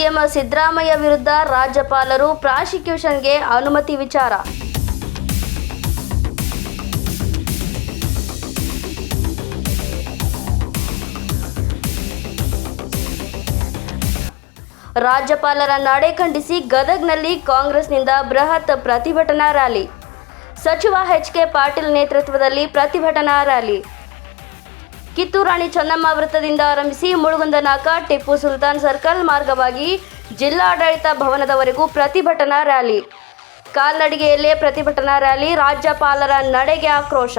CM Siddaramaiah ವಿರುದ್ಧ ರಾಜ್ಯಪಾಲರು ಪ್ರಾಸಿಕ್ಯೂಷನ್ಗೆ ಅನುಮತಿ ವಿಚಾರ. ರಾಜ್ಯಪಾಲರ ನಡೆ ಖಂಡಿಸಿ ಗದಗ್ನಲ್ಲಿ ಕಾಂಗ್ರೆಸ್ನಿಂದ ಬೃಹತ್ ಪ್ರತಿಭಟನಾ ರ್ಯಾಲಿ. ಸಚಿವ ಎಚ್.ಕೆ. ಪಾಟೀಲ್ ನೇತೃತ್ವದಲ್ಲಿ ಪ್ರತಿಭಟನಾ ರ್ಯಾಲಿ. ಕಿತ್ತೂರಾಣಿ ಚೆನ್ನಮ್ಮ ವೃತ್ತದಿಂದ ಆರಂಭಿಸಿ ಮುಳುಗುಂದನಾಕ ಟಿಪ್ಪು ಸುಲ್ತಾನ್ ಸರ್ಕಲ್ ಮಾರ್ಗವಾಗಿ ಜಿಲ್ಲಾಡಳಿತ ಭವನದವರೆಗೂ ಪ್ರತಿಭಟನಾ ರ್ಯಾಲಿ. ಕಾಲ್ನಡಿಗೆಯಲ್ಲೇ ಪ್ರತಿಭಟನಾ ರ್ಯಾಲಿ. ರಾಜ್ಯಪಾಲರ ನಡೆಗೆ ಆಕ್ರೋಶ.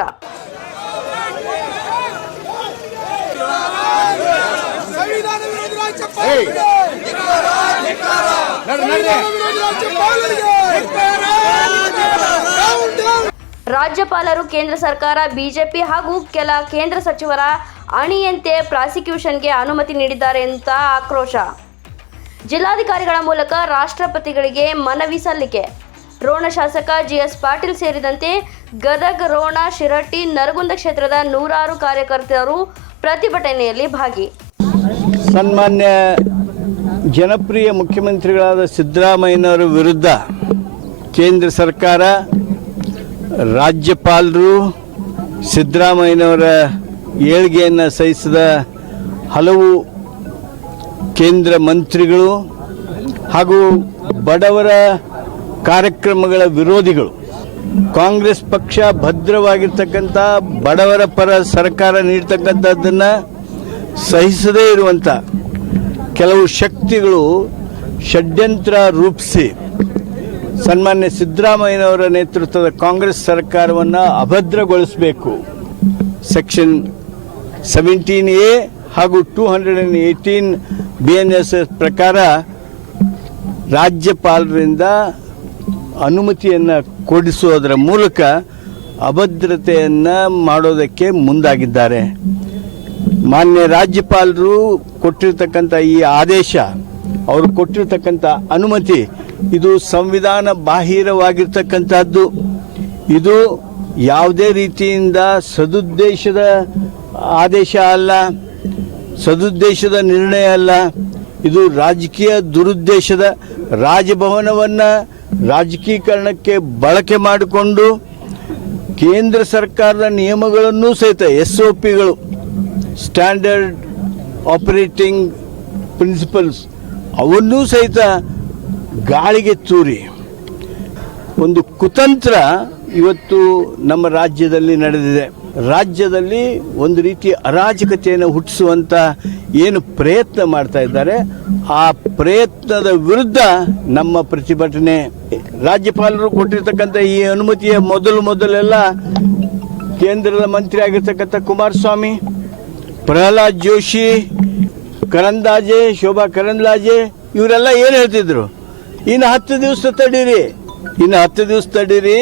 ರಾಜ್ಯಪಾಲರು ಕೇಂದ್ರ ಸರ್ಕಾರ, ಬಿಜೆಪಿ ಹಾಗೂ ಕೆಲ ಕೇಂದ್ರ ಸಚಿವರ ಅಣಿಯಂತೆ ಪ್ರಾಸಿಕ್ಯೂಷನ್ಗೆ ಅನುಮತಿ ನೀಡಿದ್ದಾರೆ ಅಂತ ಆಕ್ರೋಶ. ಜಿಲ್ಲಾಧಿಕಾರಿಗಳ ಮೂಲಕ ರಾಷ್ಟ್ರಪತಿಗಳಿಗೆ ಮನವಿ ಸಲ್ಲಿಕೆ. ರೋಣ ಶಾಸಕ ಜಿಎಸ್ ಪಾಟೀಲ್ ಸೇರಿದಂತೆ ಗದಗ, ರೋಣ, ಶಿರಹಟ್ಟಿ, ನರಗುಂದ ಕ್ಷೇತ್ರದ ನೂರಾರು ಕಾರ್ಯಕರ್ತರು ಪ್ರತಿಭಟನೆಯಲ್ಲಿ ಭಾಗಿ. ಸನ್ಮಾನ್ಯ ಜನಪ್ರಿಯ ಮುಖ್ಯಮಂತ್ರಿಗಳಾದ ಸಿದ್ದರಾಮಯ್ಯನವರ ವಿರುದ್ಧ ಕೇಂದ್ರ ಸರ್ಕಾರ, ರಾಜ್ಯಪಾಲರು, ಸಿದ್ದರಾಮಯ್ಯನವರ ಏಳಿಗೆಯನ್ನು ಸಹಿಸಿದ ಹಲವು ಕೇಂದ್ರ ಮಂತ್ರಿಗಳು ಹಾಗೂ ಬಡವರ ಕಾರ್ಯಕ್ರಮಗಳ ವಿರೋಧಿಗಳು, ಕಾಂಗ್ರೆಸ್ ಪಕ್ಷ ಭದ್ರವಾಗಿರ್ತಕ್ಕಂಥ ಬಡವರ ಪರ ಸರ್ಕಾರ ನೀಡ್ತಕ್ಕಂಥದ್ದನ್ನು ಸಹಿಸದೇ ಇರುವಂಥ ಕೆಲವು ಶಕ್ತಿಗಳು ಷಡ್ಯಂತ್ರ ರೂಪಿಸಿ ಸನ್ಮಾನ್ಯ ಸಿದ್ದರಾಮಯ್ಯನವರ ನೇತೃತ್ವದ ಕಾಂಗ್ರೆಸ್ ಸರ್ಕಾರವನ್ನು ಅಭದ್ರಗೊಳಿಸಬೇಕು. ಸೆಕ್ಷನ್ 17A ಹಾಗೂ 218 BNSS ಪ್ರಕಾರ ರಾಜ್ಯಪಾಲರಿಂದ ಅನುಮತಿಯನ್ನು ಕೊಡಿಸುವುದರ ಮೂಲಕ ಅಭದ್ರತೆಯನ್ನು ಮಾಡೋದಕ್ಕೆ ಮುಂದಾಗಿದ್ದಾರೆ. ಮಾನ್ಯ ರಾಜ್ಯಪಾಲರು ಕೊಟ್ಟಿರ್ತಕ್ಕಂಥ ಈ ಆದೇಶ, ಅವರು ಕೊಟ್ಟಿರ್ತಕ್ಕಂಥ ಅನುಮತಿ, ಇದು ಸಂವಿಧಾನ ಬಾಹಿರವಾಗಿರ್ತಕ್ಕಂಥದ್ದು. ಇದು ಯಾವುದೇ ರೀತಿಯಿಂದ ಸದುದ್ದೇಶದ ಆದೇಶ ಅಲ್ಲ, ಸದುದ್ದೇಶದ ನಿರ್ಣಯ ಅಲ್ಲ. ಇದು ರಾಜಕೀಯ ದುರುದ್ದೇಶದ, ರಾಜಭವನವನ್ನು ರಾಜಕೀಕರಣಕ್ಕೆ ಬಳಕೆ ಮಾಡಿಕೊಂಡು ಕೇಂದ್ರ ಸರ್ಕಾರದ ನಿಯಮಗಳನ್ನು ಸಹಿತ SOPಗಳು, ಸ್ಟ್ಯಾಂಡರ್ಡ್ ಆಪರೇಟಿಂಗ್ ಪ್ರಿನ್ಸಿಪಲ್ಸ್, ಅವನ್ನೂ ಸಹಿತ ಗಾಳಿಗೆ ತೂರಿ ಒಂದು ಕುತಂತ್ರ ಇವತ್ತು ನಮ್ಮ ರಾಜ್ಯದಲ್ಲಿ ನಡೆದಿದೆ. ರಾಜ್ಯದಲ್ಲಿ ಒಂದು ರೀತಿ ಅರಾಜಕತೆಯನ್ನು ಹುಟ್ಟಿಸುವಂಥ ಏನು ಪ್ರಯತ್ನ ಮಾಡ್ತಾ ಇದ್ದಾರೆ, ಆ ಪ್ರಯತ್ನದ ವಿರುದ್ಧ ನಮ್ಮ ಪ್ರತಿಭಟನೆ. ರಾಜ್ಯಪಾಲರು ಕೊಟ್ಟಿರ್ತಕ್ಕಂಥ ಈ ಅನುಮತಿಯ ಮೊದಲೆಲ್ಲ ಕೇಂದ್ರದ ಮಂತ್ರಿ ಆಗಿರ್ತಕ್ಕಂಥ ಕುಮಾರಸ್ವಾಮಿ, ಪ್ರಹ್ಲಾದ್ ಜೋಶಿ, ಕರಂದ್ಲಾಜೆ, ಶೋಭಾ ಕರಂದ್ಲಾಜೆ, ಇವರೆಲ್ಲ ಏನು ಹೇಳ್ತಿದ್ರು, ಇನ್ನು 10 ದಿವಸ ತಡೀರಿ, ಇನ್ನು 10 ದಿವಸ ತಡೀರಿ,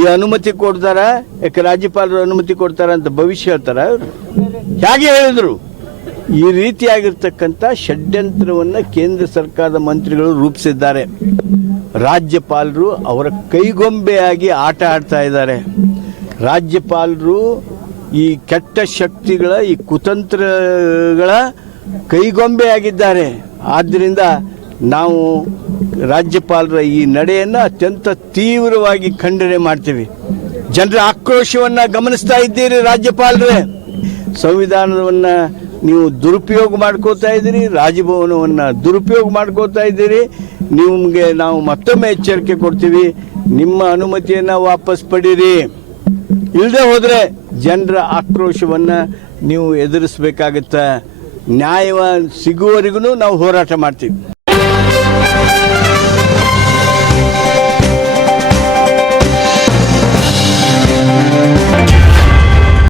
ಈ ಅನುಮತಿ ಕೊಡ್ತಾರ, ಯಾಕೆ ರಾಜ್ಯಪಾಲರು ಅನುಮತಿ ಕೊಡ್ತಾರ ಅಂತ ಭವಿಷ್ಯ ಹೇಳ್ತಾರ. ಹೇಗೆ ಹೇಳಿದ್ರು? ಈ ರೀತಿಯಾಗಿರ್ತಕ್ಕಂಥ ಷಡ್ಯಂತ್ರವನ್ನು ಕೇಂದ್ರ ಸರ್ಕಾರದ ಮಂತ್ರಿಗಳು ರೂಪಿಸಿದ್ದಾರೆ. ರಾಜ್ಯಪಾಲರು ಅವರ ಕೈಗೊಂಬೆಯಾಗಿ ಆಟ ಆಡ್ತಾ ಇದ್ದಾರೆ. ರಾಜ್ಯಪಾಲರು ಈ ಕೆಟ್ಟ ಶಕ್ತಿಗಳ, ಈ ಕುತಂತ್ರಗಳ ಕೈಗೊಂಬೆಯಾಗಿದ್ದಾರೆ. ಆದ್ದರಿಂದ ನಾವು ರಾಜ್ಯಪಾಲರ ಈ ನಡೆಯನ್ನು ಅತ್ಯಂತ ತೀವ್ರವಾಗಿ ಖಂಡನೆ ಮಾಡ್ತೀವಿ. ಜನರ ಆಕ್ರೋಶವನ್ನು ಗಮನಿಸ್ತಾ ಇದ್ದೀರಿ ರಾಜ್ಯಪಾಲರೇ. ಸಂವಿಧಾನವನ್ನು ನೀವು ದುರುಪಯೋಗ ಮಾಡ್ಕೋತಾ ಇದ್ದೀರಿ, ರಾಜಭವನವನ್ನು ದುರುಪಯೋಗ ಮಾಡ್ಕೋತಾ ಇದ್ದೀರಿ. ನಿಮಗೆ ನಾವು ಮತ್ತೊಮ್ಮೆ ಎಚ್ಚರಿಕೆ ಕೊಡ್ತೀವಿ, ನಿಮ್ಮ ಅನುಮತಿಯನ್ನು ವಾಪಸ್ ಪಡೀರಿ. ಇಲ್ಲದೆ ಹೋದರೆ ಜನರ ಆಕ್ರೋಶವನ್ನು ನೀವು ಎದುರಿಸಬೇಕಾಗತ್ತೆ. ನ್ಯಾಯ ಸಿಗುವವರೆಗೂ ನಾವು ಹೋರಾಟ ಮಾಡ್ತೀವಿ.